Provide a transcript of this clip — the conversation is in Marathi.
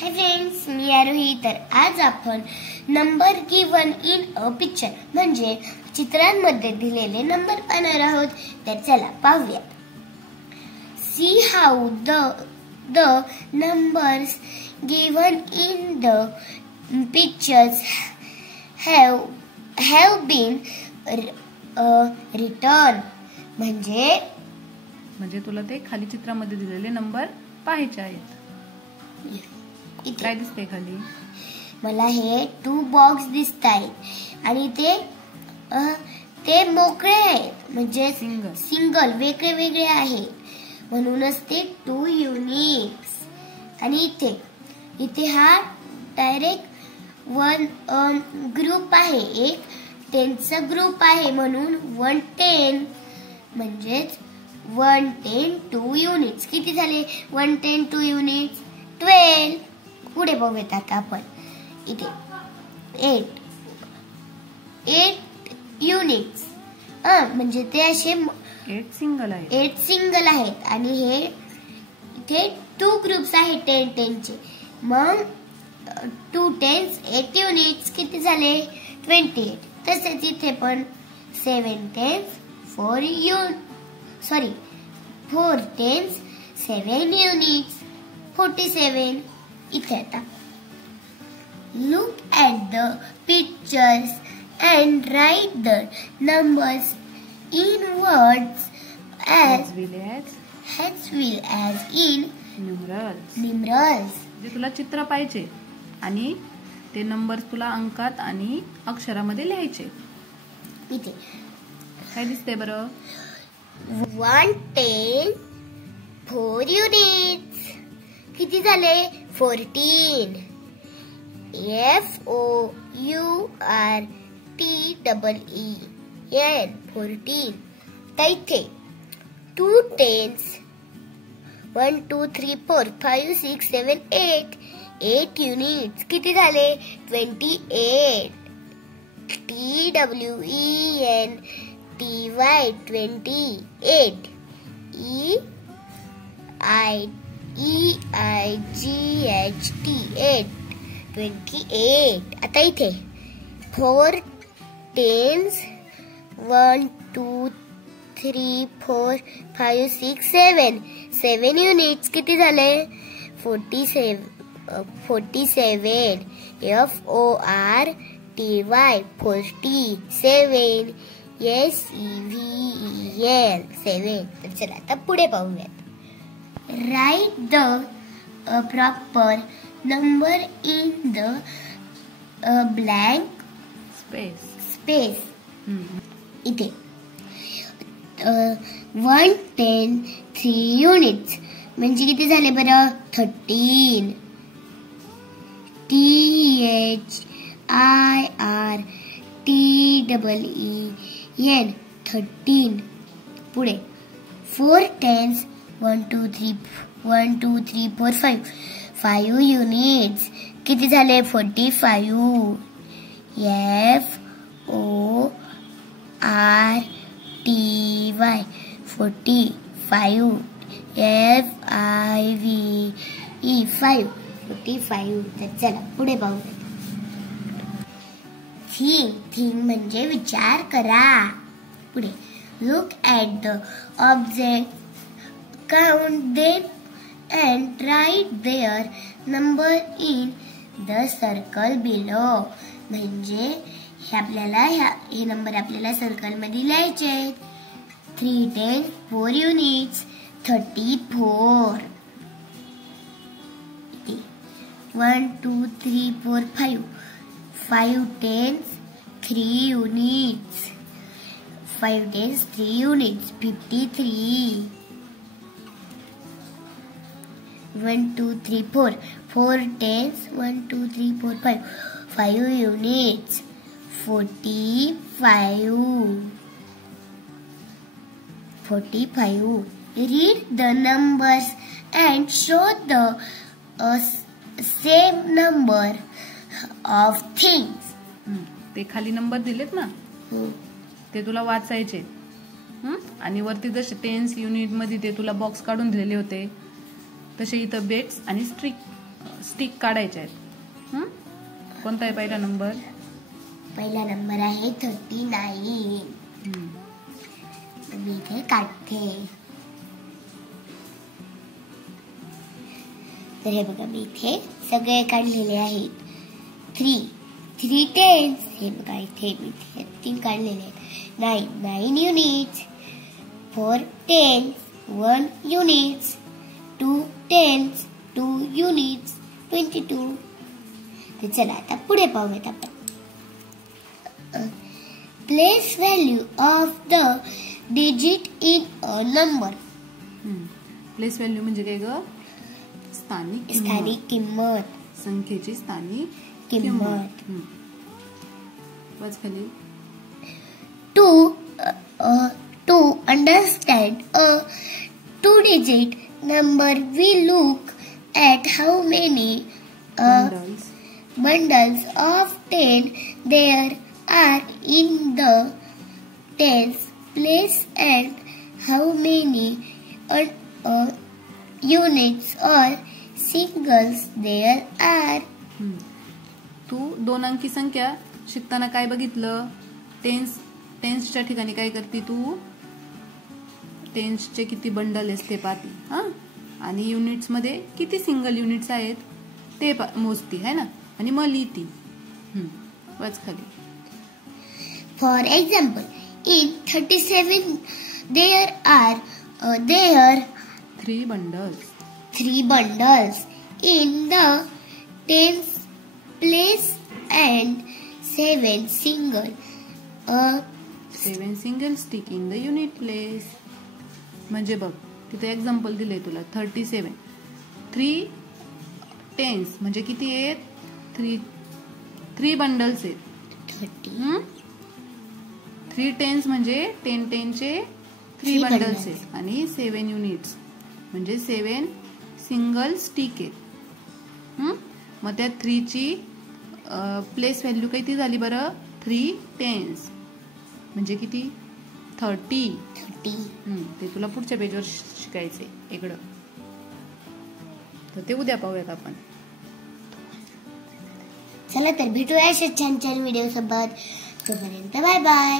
हाय फ्रेंड्स, मी आरोही. तर आज आपण number given in a picture म्हणजे चित्रांमध्ये दिलेले नंबर पाहणार आहोत. तर चला पाहूया. See how the numbers given in the pictures have been written. म्हणजे तुला ते खाली चित्रामध्ये दिलेले नंबर पाहायचे आहेत. काय दिसते खाली? मला हे 2 बॉक्स दिसत आहेत आणि ते मोकळे आहेत, म्हणजे सिंगल वेगळे वेगळे आहेत, म्हणूनच ते 2 युनिट्स. आणि इथे हा डायरेक्ट 1 ग्रुप आहे, एक 10चा ग्रुप आहे, म्हणून 110 म्हणजेच 110 2 युनिट्स. किती झाले? 110 2 युनिट्स 12. पुढे बघूयात आता आपण. इथे 8 युनिट्स म्हणजे ते असे 8 सिंगल आहेत आणि हे इथे 2 ग्रुप्स आहेत 10 चे. मग 2 10s 8 युनिट्स किती झाले? 28. तसेच इथे पण 7 10s 4 10s 7 युनिट्स 47. इथे आता look at the pictures and write the numbers in words as well as in numerals. जे तुला चित्र पाहिजे आणि ते नंबर्स तुला अंकात आणि अक्षरामध्ये लिहायचे. इथे काय दिसते बरं? 110 4 युनिट्स किती झाले? 14. FOURTEEN 14. तर इथे 2 10s 1 2 3 4 5 6 7 8 युनिट्स किती झाले? 28. TWENTY 28. EIGHT 28. आता इथे 4 10s 1 2 3 4 5 6 7 युनिट्स किती झाले? 47. FORTY 47. SEVEN 7. तर चला आता पुढे पाहूयात. Write the proper number in the blank space. इथे 110 3 युनिट्स म्हणजे किती झाले बरं? 13. THIRTEEN 13. पुढे 4 10s 1 2 3 4 5 युनिट्स किती झाले? 45. FORTY 45. FIVE 5 45. तर चला पुढे पाहूया. थिंक म्हणजे विचार करा. पुढे look at the object, count them and write their number in the circle below. म्हणजे हे नंबर आपल्याला सर्कल मध्ये लिहायचे आहेत. 3 10 4 units 34. 1 2 3 4 5 10s 3 units 5 10s 3 units 53. 1 2 3 4 10s 1 2 3 4 5 units 45. Read the numbers and show the same number of things. ते खाली नंबर दिलेत ना, ते तुला वाचायचे आणि वरती जसे टेन्स युनिट मध्ये ते तुला बॉक्स काढून दिलेले होते तसे इथं बेट्स आणि स्टिक काढायच्या आहेत. कोणता आहे पहिला नंबर? पहिला नंबर आहे 39. मी इथे काढते. तर हे बघा मी इथे सगळे काढलेले आहेत. 3 टेन्स. हे बघा इथे मी 3 काढलेले आहेत. 9 units. 4 tens 1 units. 2 tens 2 units 22. तर चला आता पुढे पाहूयात आपण. Place value of the digit in a number. Place value म्हणजे काय ग? स्थानिक किंमत. संख्येची स्थानिक किंमत. वाच खाली. To understand a 2-digit number, we look at how many bundles of 10 there are in the tens place and how many units or singles there are. तू 2 अंकी संख्या शिकताना काय बघितलं? टेन्सच्या ठिकाणी काय करते तू? टेन्सचे किती बंडल आहेत ते पाहते. आणि युनिट्स मध्ये किती सिंगल युनिट्स आहेत ते मोजती है ना, आणि मग लिहिती. वाच खाली. For example, in 37 there are 3 bundles. 3 bundles in the tens place and 7 single stick in the unit place. म्हणजे बघ तिथे एक्झाम्पल दिले तुला. 37 3 टेन्स म्हणजे किती आहेत? 3 बंडल्स आहेत. 3 टेन्स म्हणजे 10 टेनचे 3 बंडल्स आहेत. आणि 7 युनिट्स म्हणजे 7 सिंगल स्टिक आहेत. मग त्या 3 ची प्लेस व्हॅल्यू किती झाली बरं? 3 टेन्स म्हणजे किती? 30. ते तुला पुढच्या पेजवर शिकायचंय इकडं. तर ते उद्या पाहूयात आपण. चला तर भेटूया अशा छान छान व्हिडिओ सोबत. तोपर्यंत बाय बाय.